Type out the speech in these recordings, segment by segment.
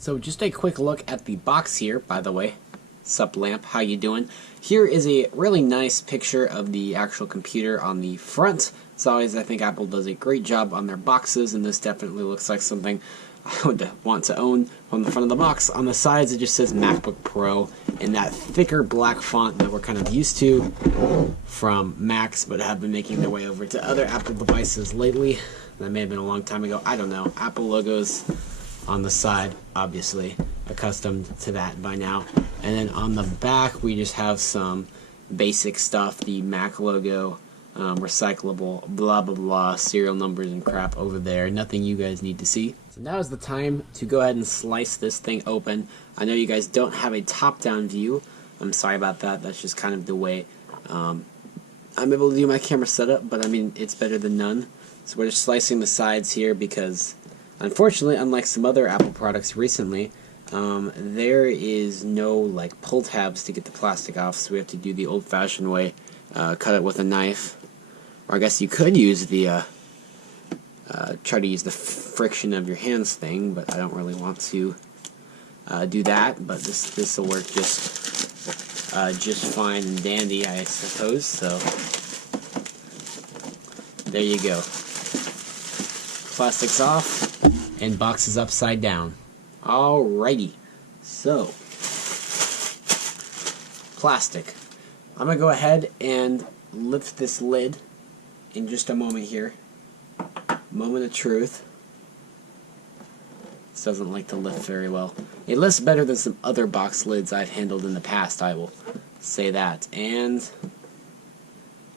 So just a quick look at the box here, by the way. Sup Lamp, how you doing? Here is a really nice picture of the actual computer on the front. As always, I think Apple does a great job on their boxes, and this definitely looks like something I would want to own on the front of the box. On the sides, it just says MacBook Pro in that thicker black font that we're kind of used to from Macs, but have been making their way over to other Apple devices lately. That may have been a long time ago. I don't know. Apple logos on the side, obviously accustomed to that by now. And then on the back, we just have some basic stuff, the Mac logo, recyclable, blah, blah, blah, serial numbers and crap over there. Nothing you guys need to see. So now is the time to go ahead and slice this thing open. I know you guys don't have a top-down view. I'm sorry about that. That's just kind of the way I'm able to do my camera setup, but I mean, it's better than none. So we're just slicing the sides here because, unfortunately, unlike some other Apple products recently, there is no like pull tabs to get the plastic off, so we have to do the old-fashioned way, cut it with a knife. Or I guess you could use the try to use the friction of your hands thing, but I don't really want to do that. But this will work just fine and dandy, I suppose. So there you go. Plastic's off and box is upside down. Alrighty, so plastic. I'm gonna go ahead and lift this lid in just a moment here. Moment of truth. This doesn't like to lift very well. It lifts better than some other box lids I've handled in the past, I will say that. And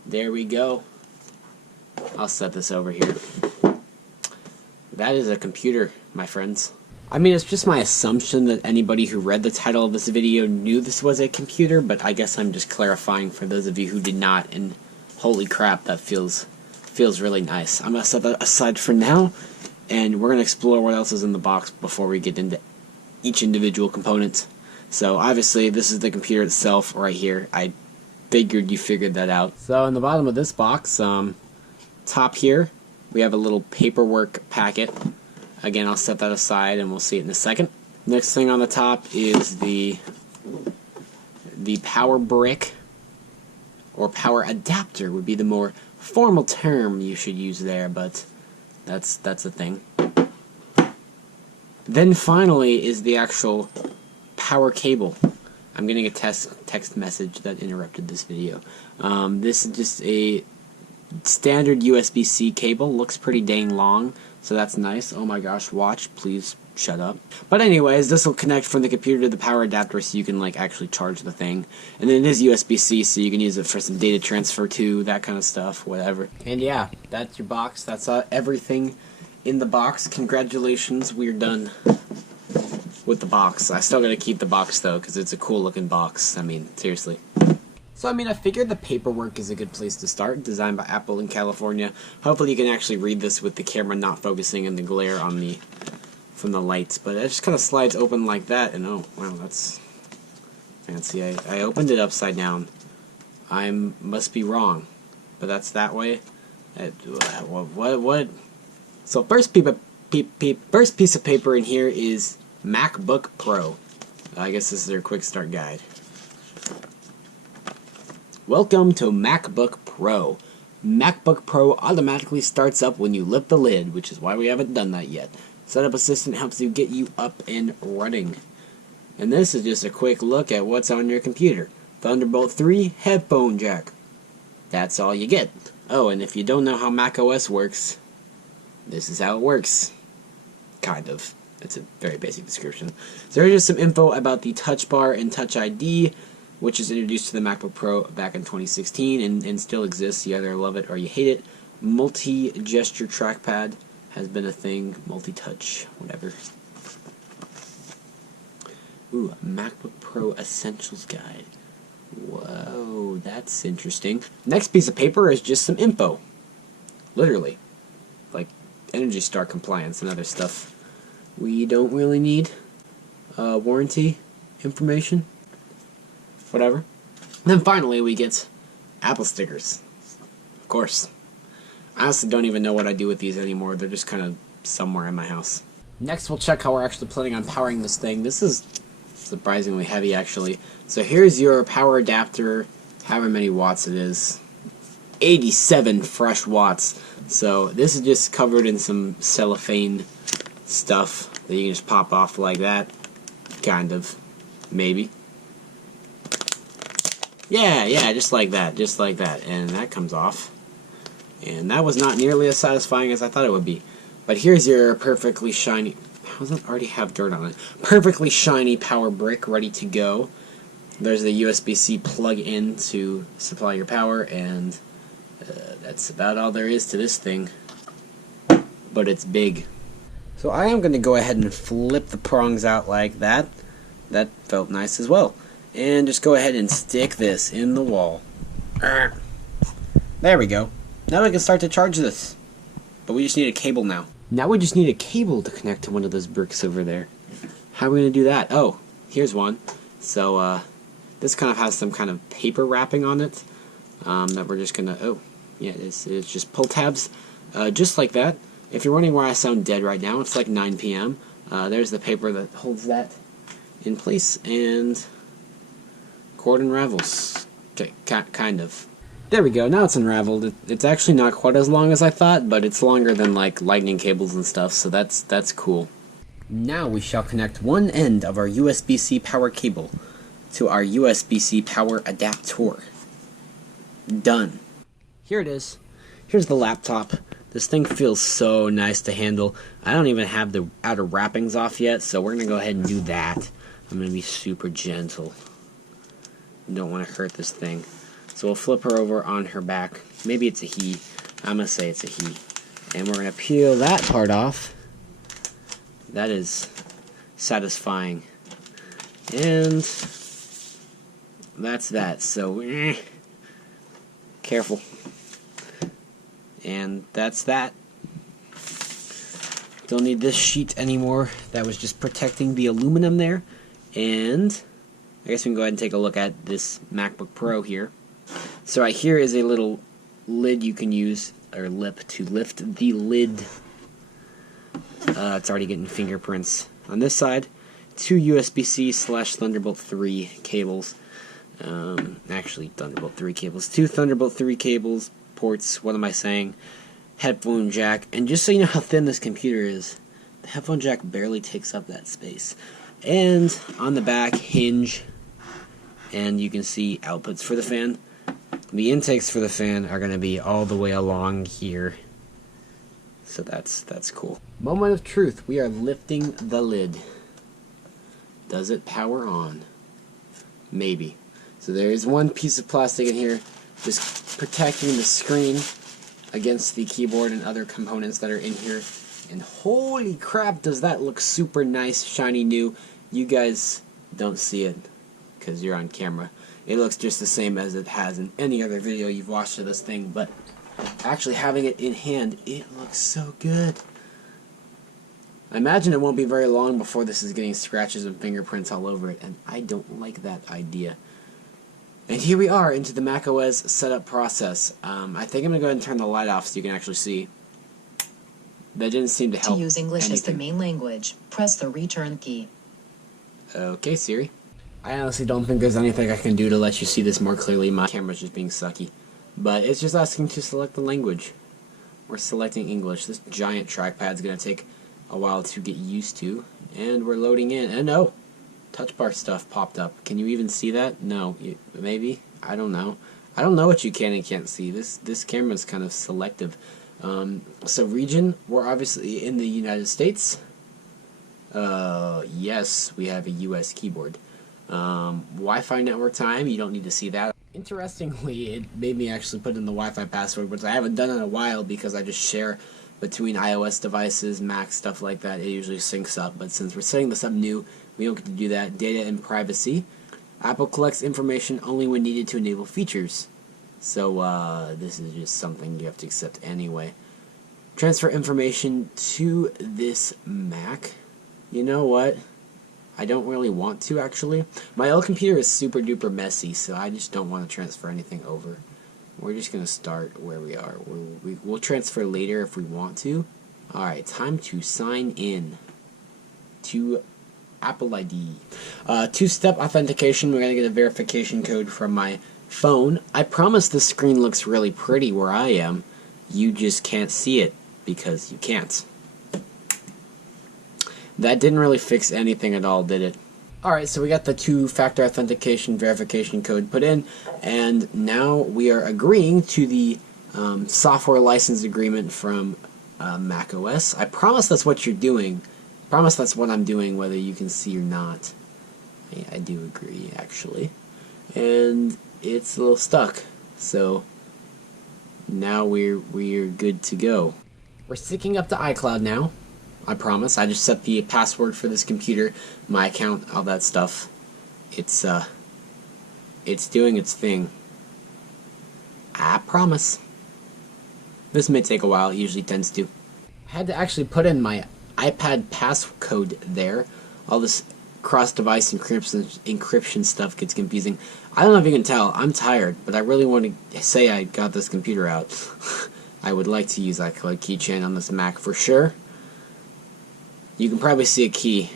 there we go. I'll set this over here. That is a computer, my friends. I mean, it's just my assumption that anybody who read the title of this video knew this was a computer, but I guess I'm just clarifying for those of you who did not, and holy crap, that feels really nice. I'm going to set that aside for now, and we're going to explore what else is in the box before we get into each individual component. So, obviously, this is the computer itself right here. I figured you figured that out. So, in the bottom of this box, top here, we have a little paperwork packet. Again, I'll set that aside and we'll see it in a second. Next thing on the top is the power brick, or power adapter would be the more formal term you should use there, but that's a thing. Then finally is the actual power cable. I'm getting a text message that interrupted this video. This is just a standard USB-C cable. Looks pretty dang long, so that's nice. Oh my gosh, watch, please shut up. But anyways, this will connect from the computer to the power adapter so you can like actually charge the thing. And then it is USB-C, so you can use it for some data transfer too, that kind of stuff, whatever. And yeah, that's your box. That's everything in the box. Congratulations, we're done with the box. I still gotta keep the box though, because it's a cool looking box. I mean, seriously. So, I mean, I figured the paperwork is a good place to start, designed by Apple in California. Hopefully you can actually read this with the camera not focusing in the glare on from the lights. But it just kind of slides open like that, and oh, wow, that's fancy. I opened it upside down. I must be wrong, but that's that way. What? So first piece of paper in here is MacBook Pro. I guess this is their quick start guide. Welcome to MacBook Pro. MacBook Pro automatically starts up when you lift the lid, which is why we haven't done that yet. Setup Assistant helps you get you up and running. And this is just a quick look at what's on your computer. Thunderbolt 3 headphone jack. That's all you get. Oh, and if you don't know how macOS works, this is how it works. Kind of. It's a very basic description. So here's just some info about the Touch Bar and Touch ID, which is introduced to the MacBook Pro back in 2016 and still exists. You either love it or you hate it. Multi-gesture trackpad has been a thing. Multi-touch, whatever. Ooh, MacBook Pro Essentials Guide. Whoa, that's interesting. Next piece of paper is just some info. Literally. Like Energy Star compliance and other stuff. We don't really need warranty information. Whatever. And then finally we get Apple stickers. Of course. I honestly don't even know what I do with these anymore. They're just kind of somewhere in my house. Next we'll check how we're actually planning on powering this thing. This is surprisingly heavy actually. So here's your power adapter, however many watts it is. 87 fresh watts. So this is just covered in some cellophane stuff that you can just pop off like that. Kind of. Maybe. Yeah, just like that. Just like that. And that comes off. And that was not nearly as satisfying as I thought it would be. But here's your perfectly shiny... How does it already have dirt on it? Perfectly shiny power brick ready to go. There's the USB-C plug-in to supply your power, and that's about all there is to this thing. But it's big. So I am going to go ahead and flip the prongs out like that. That felt nice as well. And just go ahead and stick this in the wall. There we go. Now we can start to charge this. But we just need a cable now. Now we just need a cable to connect to one of those bricks over there. How are we going to do that? Oh, here's one. So, this kind of has some kind of paper wrapping on it. That we're just going to... Oh, yeah, it's just pull tabs. Just like that. If you're wondering why I sound dead right now, it's like 9 p.m. There's the paper that holds that in place. And cord unravels. Okay, kind of. There we go, now it's unraveled. It's actually not quite as long as I thought, but it's longer than like lightning cables and stuff, so that's cool. Now we shall connect one end of our USB-C power cable to our USB-C power adapter. Done. Here it is. Here's the laptop. This thing feels so nice to handle. I don't even have the outer wrappings off yet, so we're going to go ahead and do that. I'm going to be super gentle. Don't want to hurt this thing. So we'll flip her over on her back. Maybe it's a he. I'm going to say it's a he. And we're going to peel that part off. That is satisfying. And that's that. So, careful. And that's that. Don't need this sheet anymore. That was just protecting the aluminum there. And I guess we can go ahead and take a look at this MacBook Pro here. So right here is a little lid you can use, or lip, to lift the lid. It's already getting fingerprints. On this side, two USB-C / Thunderbolt 3 cables. Actually, Thunderbolt 3 cables. Two Thunderbolt 3 cables, ports, what am I saying? Headphone jack. And just so you know how thin this computer is, the headphone jack barely takes up that space. And on the back, hinge. And you can see outputs for the fan. The intakes for the fan are going to be all the way along here. So that's cool. Moment of truth. We are lifting the lid. Does it power on? Maybe. So there is one piece of plastic in here just protecting the screen against the keyboard and other components that are in here. And holy crap, does that look super nice, shiny new. You guys don't see it because you're on camera. It looks just the same as it has in any other video you've watched of this thing, but actually having it in hand, it looks so good. I imagine it won't be very long before this is getting scratches and fingerprints all over it, and I don't like that idea. And here we are into the macOS setup process. I think I'm going to go ahead and turn the light off so you can actually see. That didn't seem to help. To use English anything. as the main language, press the return key. Okay, Siri. I honestly don't think there's anything I can do to let you see this more clearly. My camera's just being sucky. But it's just asking to select the language. We're selecting English. This giant trackpad's going to take a while to get used to. And we're loading in. And oh! Touch bar stuff popped up. Can you even see that? No. Maybe? I don't know. I don't know what you can and can't see. This camera's kind of selective. So region, we're obviously in the United States. Yes, we have a US keyboard. Wi-Fi network time, you don't need to see that. Interestingly, it made me actually put in the Wi-Fi password, which I haven't done in a while because I just share between iOS devices, Mac, stuff like that. It usually syncs up, but since we're setting this up new, we don't get to do that. Data and privacy. Apple collects information only when needed to enable features. So, this is just something you have to accept anyway. Transfer information to this Mac. You know what? I don't really want to, actually. My old computer is super duper messy, so I just don't want to transfer anything over. We're just going to start where we are. We'll transfer later if we want to. Alright, time to sign in. to Apple ID. Two-step authentication. We're going to get a verification code from my phone. I promise this screen looks really pretty where I am. You just can't see it because you can't. That didn't really fix anything at all, did it? Alright, so we got the two-factor authentication verification code put in, and now we are agreeing to the software license agreement from macOS. I promise that's what you're doing. I promise that's what I'm doing, whether you can see or not. I do agree, actually. And it's a little stuck, so now we're good to go. We're syncing up to iCloud now. I promise. I just set the password for this computer, my account, all that stuff. It's doing its thing. I promise. This may take a while, it usually tends to. I had to actually put in my iPad passcode there. All this cross-device encryption stuff gets confusing. I don't know if you can tell, I'm tired, but I really want to say I got this computer out. I would like to use iCloud keychain on this Mac for sure. You can probably see a key.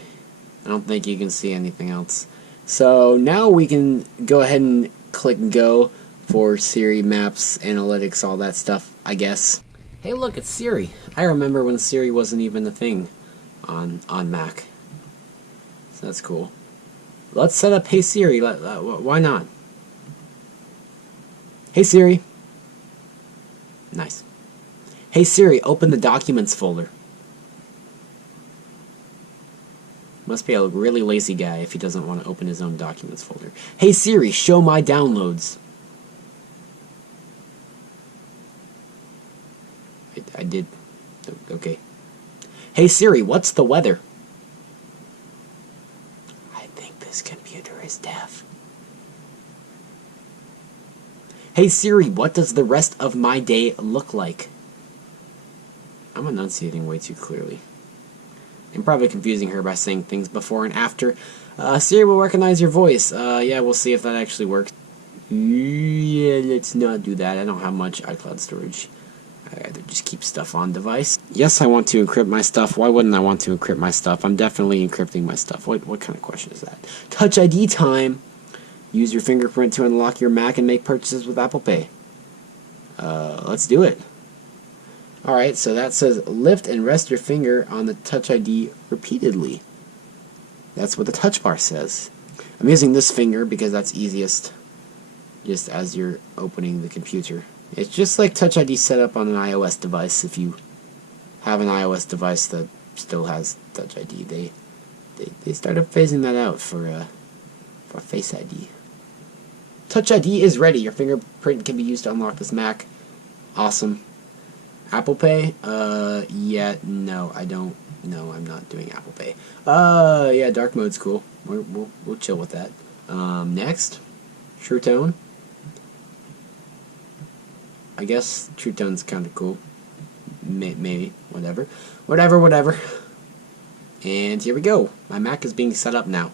I don't think you can see anything else. So now we can go ahead and click go for Siri, Maps, Analytics, all that stuff, I guess. Hey look, it's Siri. I remember when Siri wasn't even a thing on Mac. So that's cool. Let's set up Hey Siri. Why not? Hey Siri. Nice. Hey Siri, open the Documents folder. Must be a really lazy guy if he doesn't want to open his own Documents folder. Hey Siri, show my downloads. I did. Okay. Hey Siri, what's the weather? I think this computer is deaf. Hey Siri, what does the rest of my day look like? I'm enunciating way too clearly. I'm probably confusing her by saying things before and after. Siri will recognize your voice. Yeah, we'll see if that actually works. Yeah, let's not do that. I don't have much iCloud storage. I'd rather just keep stuff on device. Yes, I want to encrypt my stuff. Why wouldn't I want to encrypt my stuff? I'm definitely encrypting my stuff. What kind of question is that? Touch ID time. Use your fingerprint to unlock your Mac and make purchases with Apple Pay. Let's do it. Alright, so that says lift and rest your finger on the Touch ID repeatedly. That's what the touch bar says. I'm using this finger because that's easiest, just as you're opening the computer. It's just like Touch ID set up on an iOS device. If you have an iOS device that still has Touch ID, they started phasing that out for Face ID. Touch ID is ready. Your fingerprint can be used to unlock this Mac. Awesome. Apple Pay? Yeah, no, I don't. No, I'm not doing Apple Pay. Yeah, dark mode's cool. We'll chill with that. Next, True Tone. I guess True Tone's kind of cool. Maybe, whatever. Whatever. And here we go. My Mac is being set up now.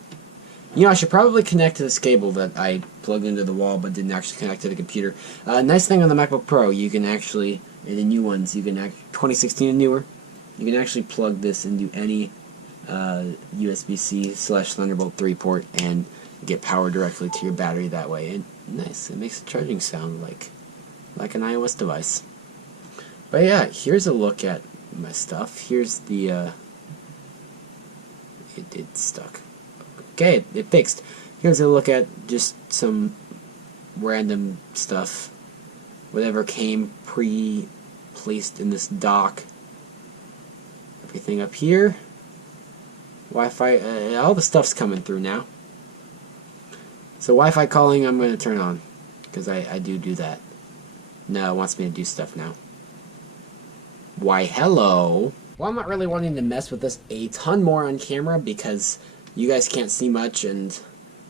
You know, I should probably connect to this cable that I plugged into the wall but didn't actually connect to the computer. Nice thing on the MacBook Pro, you can actually, in the new ones, 2016 and newer, you can actually plug this into any USB-C / Thunderbolt 3 port and get power directly to your battery that way. And nice, it makes the charging sound like an iOS device. But yeah, here's a look at my stuff. Here's the, it's stuck. Okay, it fixed. Here's a look at just some random stuff. Whatever came pre-placed in this dock. Everything up here. Wi-Fi, all the stuff's coming through now. So Wi-Fi calling I'm going to turn on. Because I do that. No, it wants me to do stuff now. Why, hello. Well, I'm not really wanting to mess with this a ton more on camera because you guys can't see much and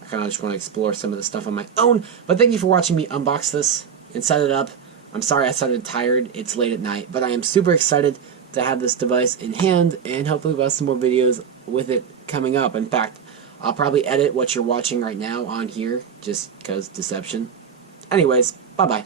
I kind of just want to explore some of the stuff on my own. But thank you for watching me unbox this and set it up. I'm sorry I sounded tired. It's late at night. But I am super excited to have this device in hand and hopefully we'll have some more videos with it coming up. In fact, I'll probably edit what you're watching right now on here just because deception. Anyways, bye-bye.